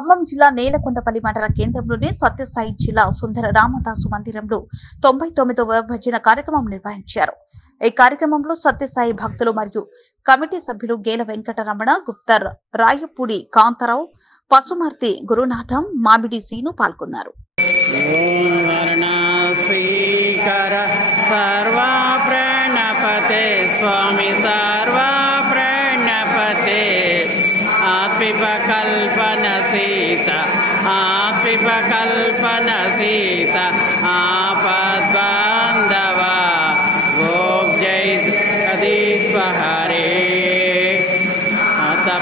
ఖమ్మం జిల్లా నేలకొండపల్లి మండల కేంద్రంలోని సత్యసాయి జిల్లా సుందర రామదాసు మందిరంలో 99వ భజన కార్యక్రమం నిర్వహించారు. ఈ కార్యక్రమంలో సత్యసాయి భక్తులు మరియు కమిటీ సభ్యులు గేల వెంకటరమణ, గుప్తర్, రాయపూడి కాంతారావు, పసుమర్తి గురునాథం, మామిడి సీను పాల్గొన్నారు. कल्पन सीता आपद्बांधवा भोग जय हरे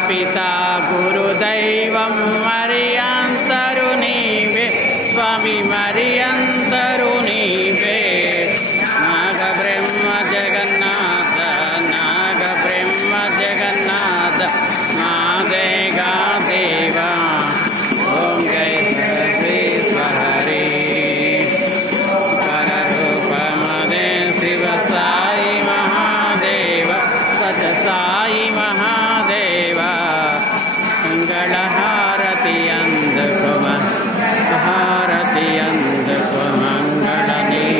पिता गुरुदैवं मर्या